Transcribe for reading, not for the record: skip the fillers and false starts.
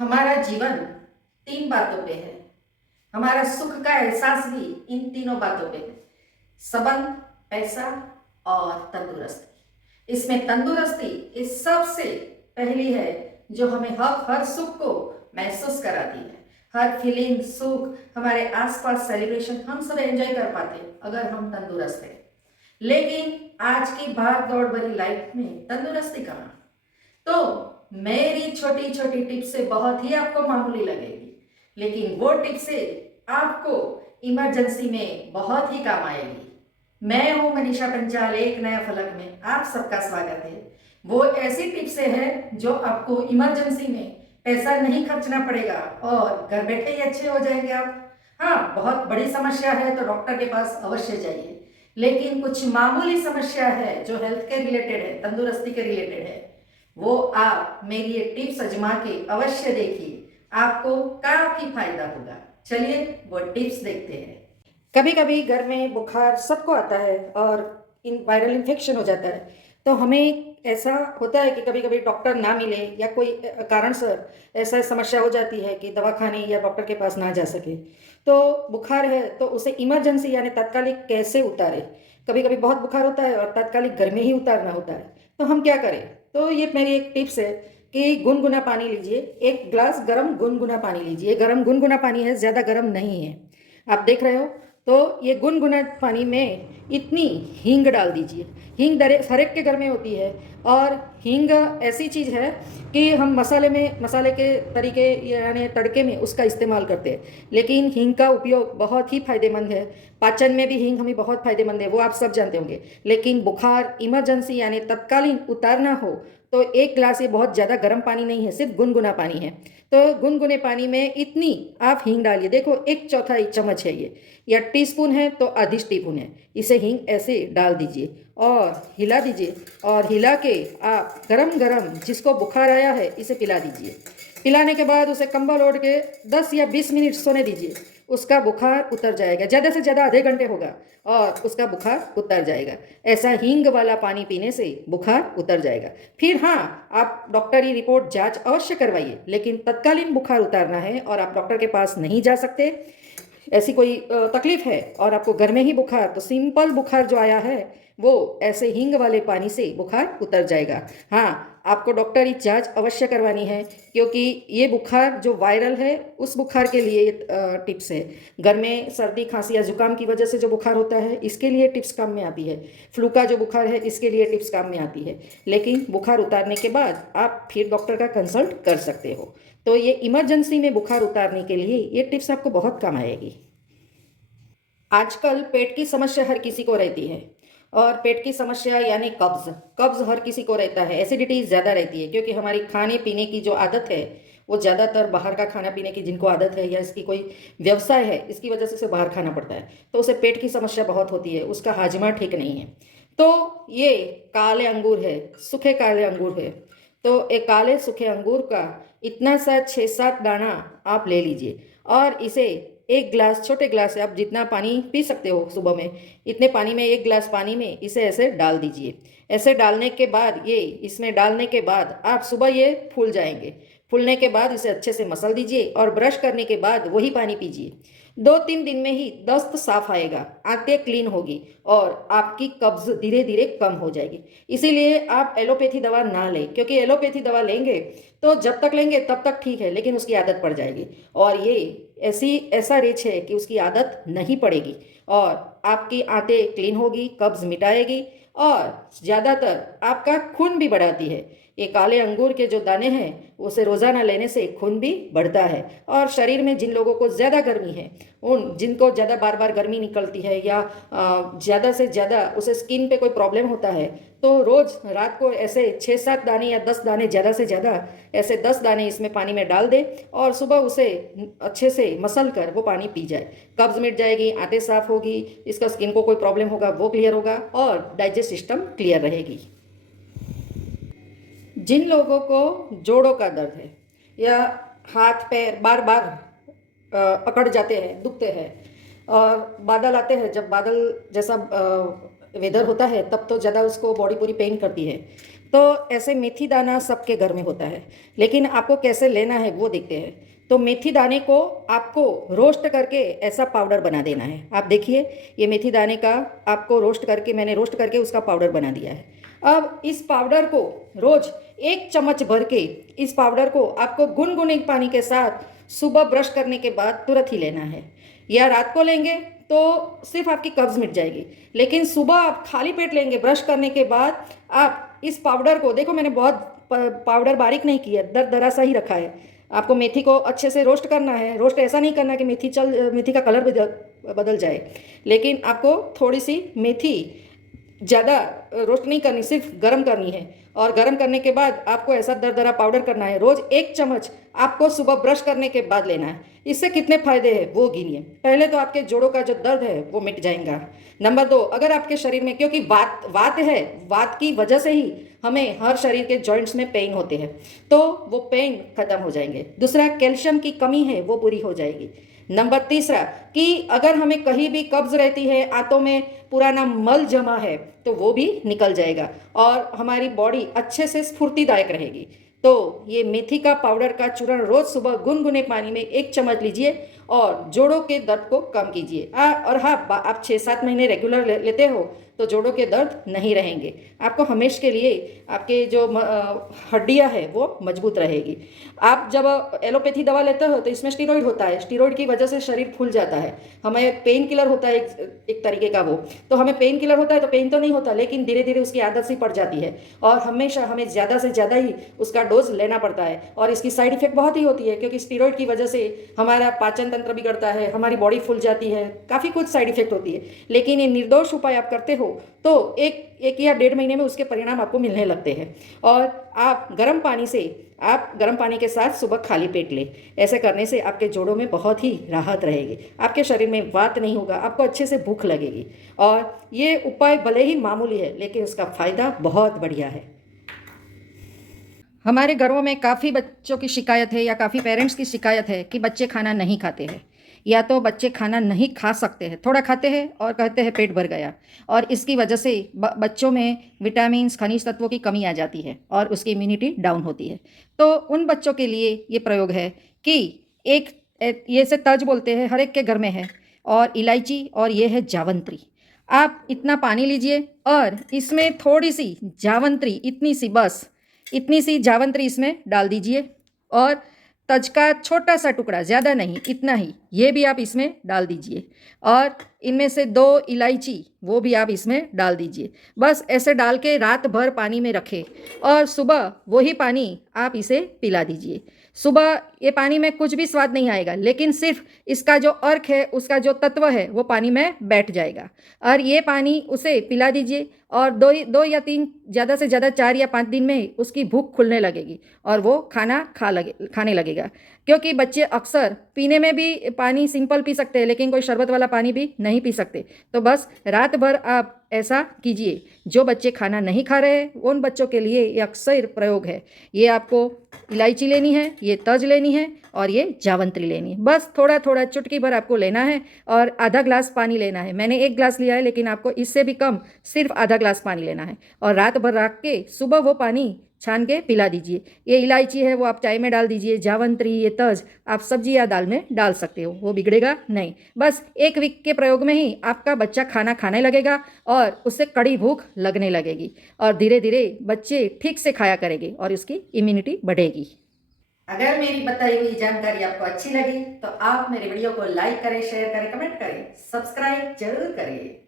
हमारा जीवन तीन बातों पे है। हमारा सुख का एहसास भी इन तीनों बातों पे है। संबंध, पैसा और तंदुरुस्ती। इसमें तंदुरुस्ती इस सबसे पहली है जो हमें हर सुख को महसूस कराती है। हर फीलिंग, सुख, हमारे आसपास सेलिब्रेशन हम सब एंजॉय कर पाते अगर हम तंदुरुस्त हैं। लेकिन आज की भाग दौड़ भरी लाइफ में तंदुरुस्ती कहाँ? तो मेरी छोटी छोटी टिप्स से बहुत ही आपको मामूली लगेगी, लेकिन वो टिप्स से आपको इमरजेंसी में बहुत ही काम आएगी। मैं हूं मनीषा पंचाल, एक नया फलक में आप सबका स्वागत है। वो ऐसी टिप्स है जो आपको इमरजेंसी में पैसा नहीं खर्चना पड़ेगा और घर बैठे ही अच्छे हो जाएंगे आप। हाँ, बहुत बड़ी समस्या है तो डॉक्टर के पास अवश्य जाइए, लेकिन कुछ मामूली समस्या है जो हेल्थ के रिलेटेड है, तंदुरुस्ती के रिलेटेड है, वो आप मेरी ये टिप्स आजमा के अवश्य देखिए, आपको काफी फायदा होगा। चलिए वो टिप्स देखते हैं। कभी कभी घर में बुखार सबको आता है और वायरल इन्फेक्शन हो जाता है, तो हमें ऐसा होता है कि कभी कभी डॉक्टर ना मिले या कोई कारण से ऐसा समस्या हो जाती है कि दवाखाने या डॉक्टर के पास ना जा सके। तो बुखार है तो उसे इमरजेंसी यानी तात्कालिक कैसे उतारे? कभी कभी बहुत बुखार होता है और तात्कालिक घर में ही उतारना होता है, तो हम क्या करें? तो ये मेरी एक टिप्स है कि गुनगुना पानी लीजिए, एक ग्लास गर्म गुनगुना पानी लीजिए। गर्म गुनगुना पानी है, ज़्यादा गर्म नहीं है, आप देख रहे हो। तो ये गुनगुना पानी में इतनी हींग डाल दीजिए। हींग हर एक के घर में होती है और हींग ऐसी चीज़ है कि हम मसाले के तरीके यानी तड़के में उसका इस्तेमाल करते हैं, लेकिन हींग का उपयोग बहुत ही फायदेमंद है। पाचन में भी हींग हमें बहुत फायदेमंद है, वो आप सब जानते होंगे। लेकिन बुखार इमरजेंसी यानी तत्कालीन उतारना हो तो एक गिलास, ये बहुत ज़्यादा गर्म पानी नहीं है, सिर्फ गुनगुना पानी है। तो गुनगुने पानी में इतनी आप हींग डालिए। देखो, एक चौथाई चम्मच है ये, या टीस्पून है तो आधी टीस्पून है, इसे हींग ऐसे डाल दीजिए और हिला दीजिए। और हिला के आप गरम गरम जिसको बुखार आया है इसे पिला दीजिए। पिलाने के बाद उसे कंबल ओढ़ के 10 या 20 मिनट सोने दीजिए। उसका बुखार उतर जाएगा, ज़्यादा से ज़्यादा आधे घंटे होगा और उसका बुखार उतर जाएगा। ऐसा हींग वाला पानी पीने से बुखार उतर जाएगा। फिर हाँ, आप डॉक्टरी रिपोर्ट जांच अवश्य करवाइए, लेकिन तत्कालीन बुखार उतारना है और आप डॉक्टर के पास नहीं जा सकते, ऐसी कोई तकलीफ है और आपको घर में ही बुखार, तो सिंपल बुखार जो आया है वो ऐसे हींग वाले पानी से बुखार उतर जाएगा। हाँ, आपको डॉक्टरी जांच अवश्य करवानी है, क्योंकि ये बुखार जो वायरल है उस बुखार के लिए ये टिप्स है। घर में सर्दी, खांसी या जुकाम की वजह से जो बुखार होता है इसके लिए टिप्स काम में आती है। फ्लू का जो बुखार है इसके लिए टिप्स काम में आती है, लेकिन बुखार उतारने के बाद आप फिर डॉक्टर का कंसल्ट कर सकते हो। तो ये इमरजेंसी में बुखार उतारने के लिए ये टिप्स आपको बहुत काम आएगी। आजकल पेट की समस्या हर किसी को रहती है, और पेट की समस्या यानी कब्ज कब्ज हर किसी को रहता है। एसिडिटी ज़्यादा रहती है क्योंकि हमारी खाने पीने की जो आदत है वो ज़्यादातर बाहर का खाना पीने की जिनको आदत है या इसकी कोई व्यवसाय है इसकी वजह से उसे बाहर खाना पड़ता है, तो उसे पेट की समस्या बहुत होती है, उसका हाजमा ठीक नहीं है। तो ये काले अंगूर है, सूखे काले अंगूर है, तो एक काले सूखे अंगूर का इतना सा 6-7 दाना आप ले लीजिए और इसे एक गिलास, छोटे गिलास से आप जितना पानी पी सकते हो सुबह में, इतने पानी में, एक गिलास पानी में इसे ऐसे डाल दीजिए। ऐसे डालने के बाद इसमें डालने के बाद आप सुबह ये फूल जाएंगे। फूलने के बाद इसे अच्छे से मसल दीजिए और ब्रश करने के बाद वही पानी पीजिए। 2-3 दिन में ही दस्त साफ आएगा, आंतें क्लीन होगी और आपकी कब्ज धीरे धीरे कम हो जाएगी। इसीलिए आप एलोपैथी दवा ना लें, क्योंकि एलोपैथी दवा लेंगे तो जब तक लेंगे तब तक ठीक है, लेकिन उसकी आदत पड़ जाएगी और ये ऐसा रिच है कि उसकी आदत नहीं पड़ेगी और आपकी आंतें क्लीन होगी, कब्ज मिटाएगी और ज़्यादातर आपका खून भी बढ़ाती है। ये काले अंगूर के जो दाने हैं उसे रोज़ाना लेने से खून भी बढ़ता है। और शरीर में जिन लोगों को ज़्यादा गर्मी है, उन जिनको ज़्यादा बार बार गर्मी निकलती है या ज़्यादा से ज़्यादा उसे स्किन पे कोई प्रॉब्लम होता है, तो रोज़ रात को ऐसे 6-7 दाने या 10 दाने, ज़्यादा से ज़्यादा ऐसे 10 दाने इसमें पानी में डाल दे और सुबह उसे अच्छे से मसल कर वो पानी पी जाए। कब्ज मिट जाएगी, आंतें साफ होगी, इसका स्किन को कोई प्रॉब्लम होगा वो क्लियर होगा और डाइजेस्ट सिस्टम क्लियर रहेगी। जिन लोगों को जोड़ों का दर्द है या हाथ पैर बार बार अकड़ जाते हैं, दुखते हैं, और बादल आते हैं, जब बादल जैसा वेदर होता है तब तो ज़्यादा उसको बॉडी पूरी पेन करती है, तो ऐसे मेथी दाना सबके घर में होता है, लेकिन आपको कैसे लेना है वो देखते हैं। तो मेथी दाने को आपको रोस्ट करके ऐसा पाउडर बना देना है। आप देखिए, ये मेथी दाने का आपको मैंने रोस्ट करके उसका पाउडर बना दिया है। अब इस पाउडर को रोज 1 चम्मच भर के इस पाउडर को आपको गुनगुने पानी के साथ सुबह ब्रश करने के बाद तुरंत ही लेना है, या रात को लेंगे तो सिर्फ आपकी कब्ज मिट जाएगी। लेकिन सुबह आप खाली पेट लेंगे ब्रश करने के बाद, आप इस पाउडर को देखो, मैंने बहुत पाउडर बारीक नहीं किया, दरदरा सा ही रखा है। आपको मेथी को अच्छे से रोस्ट करना है। रोस्ट ऐसा नहीं करना कि मेथी का कलर बदल जाए, लेकिन आपको थोड़ी सी मेथी ज़्यादा रोस्ट नहीं करनी, सिर्फ गर्म करनी है। और गर्म करने के बाद आपको ऐसा दरदरा पाउडर करना है। रोज़ 1 चम्मच आपको सुबह ब्रश करने के बाद लेना है। इससे कितने फ़ायदे हैं वो गिनिए। पहले तो आपके जोड़ों का जो दर्द है वो मिट जाएगा। नंबर 2, अगर आपके शरीर में, क्योंकि वात है, वात की वजह से ही हमें हर शरीर के जॉइंट्स में पेन होते हैं, तो वो पेन खत्म हो जाएंगे। दूसरा, कैल्शियम की कमी है वो पूरी हो जाएगी। नंबर तीसरा, कि अगर हमें कहीं भी कब्ज रहती है, आंतों में पुराना मल जमा है, तो वो भी निकल जाएगा और हमारी बॉडी अच्छे से स्फूर्तिदायक रहेगी। तो ये मेथी का पाउडर का चूर्ण रोज सुबह गुनगुने पानी में 1 चम्मच लीजिए और जोड़ों के दर्द को कम कीजिए। और हाँ, आप 6-7 महीने रेगुलर लेते हो तो जोड़ों के दर्द नहीं रहेंगे। आपको हमेशा के लिए आपके जो हड्डियां है वो मजबूत रहेगी। आप जब एलोपैथी दवा लेते हो तो इसमें स्टीरॉइड होता है। स्टीरॉइड की वजह से शरीर फूल जाता है। हमें पेन किलर होता है एक तरीके का वो, तो हमें पेन किलर होता है तो पेन तो नहीं होता, लेकिन धीरे धीरे उसकी आदत सी पड़ जाती है और हमेशा हमें ज़्यादा से ज़्यादा ही उसका डोज लेना पड़ता है। और इसकी साइड इफेक्ट बहुत ही होती है, क्योंकि स्टीरॉइड की वजह से हमारा पाचन तंत्र बिगड़ता है, हमारी बॉडी फूल जाती है, काफ़ी कुछ साइड इफेक्ट होती है। लेकिन ये निर्दोष उपाय आप करते हो तो एक या 1.5 महीने में उसके परिणाम आपको मिलने लगते हैं। और आप गर्म पानी के साथ सुबह खाली पेट लें। ऐसे करने से आपके जोड़ों में बहुत ही राहत रहेगी, आपके शरीर में वात नहीं होगा, आपको अच्छे से भूख लगेगी। और ये उपाय भले ही मामूली है, लेकिन उसका फ़ायदा बहुत बढ़िया है। हमारे घरों में काफ़ी बच्चों की शिकायत है या काफ़ी पेरेंट्स की शिकायत है कि बच्चे खाना नहीं खाते हैं, या तो बच्चे खाना नहीं खा सकते हैं, थोड़ा खाते हैं और कहते हैं पेट भर गया, और इसकी वजह से बच्चों में विटामिन्स, खनिज तत्वों की कमी आ जाती है और उसकी इम्यूनिटी डाउन होती है। तो उन बच्चों के लिए ये प्रयोग है कि ये से तज बोलते हैं, हर एक के घर में है, और इलायची, और ये है जावंत्री। आप इतना पानी लीजिए और इसमें थोड़ी सी जावंत्री, इतनी सी जावंत्री इसमें डाल दीजिए, और तज का छोटा सा टुकड़ा, ज़्यादा नहीं, इतना ही, ये भी आप इसमें डाल दीजिए। और इनमें से 2 इलायची वो भी आप इसमें डाल दीजिए। बस ऐसे डाल के रात भर पानी में रखें और सुबह वही पानी आप इसे पिला दीजिए। सुबह ये पानी में कुछ भी स्वाद नहीं आएगा, लेकिन सिर्फ इसका जो अर्क है, उसका जो तत्व है वो पानी में बैठ जाएगा। और ये पानी उसे पिला दीजिए, और 2 या 3, ज़्यादा से ज़्यादा 4 या 5 दिन में उसकी भूख खुलने लगेगी और वो खाने लगेगा। क्योंकि बच्चे अक्सर पीने में भी पानी सिंपल पी सकते हैं, लेकिन कोई शरबत वाला पानी भी नहीं पी सकते। तो बस रात भर आप ऐसा कीजिए। जो बच्चे खाना नहीं खा रहे हैं उन बच्चों के लिए ये अक्सर प्रयोग है। ये आपको इलायची लेनी है, ये तज लेनी है और ये जावंत्री लेनी है। बस थोड़ा थोड़ा चुटकी भर आपको लेना है और आधा ग्लास पानी लेना है। मैंने 1 ग्लास लिया है, लेकिन आपको इससे भी कम सिर्फ आधा ग्लास पानी लेना है, और रात भर रख के सुबह वो पानी छान के पिला दीजिए। ये इलायची है वो आप चाय में डाल दीजिए, जावंत्री, ये तज आप सब्जी या दाल में डाल सकते हो, वो बिगड़ेगा नहीं। बस 1 वीक के प्रयोग में ही आपका बच्चा खाना खाने लगेगा और उससे कड़ी भूख लगने लगेगी, और धीरे धीरे बच्चे ठीक से खाया करेंगे और उसकी इम्यूनिटी बढ़ेगी। अगर मेरी बताई हुई जानकारी आपको अच्छी लगी तो आप मेरे वीडियो को लाइक करें, शेयर करें, कमेंट करें, सब्सक्राइब जरूर करें।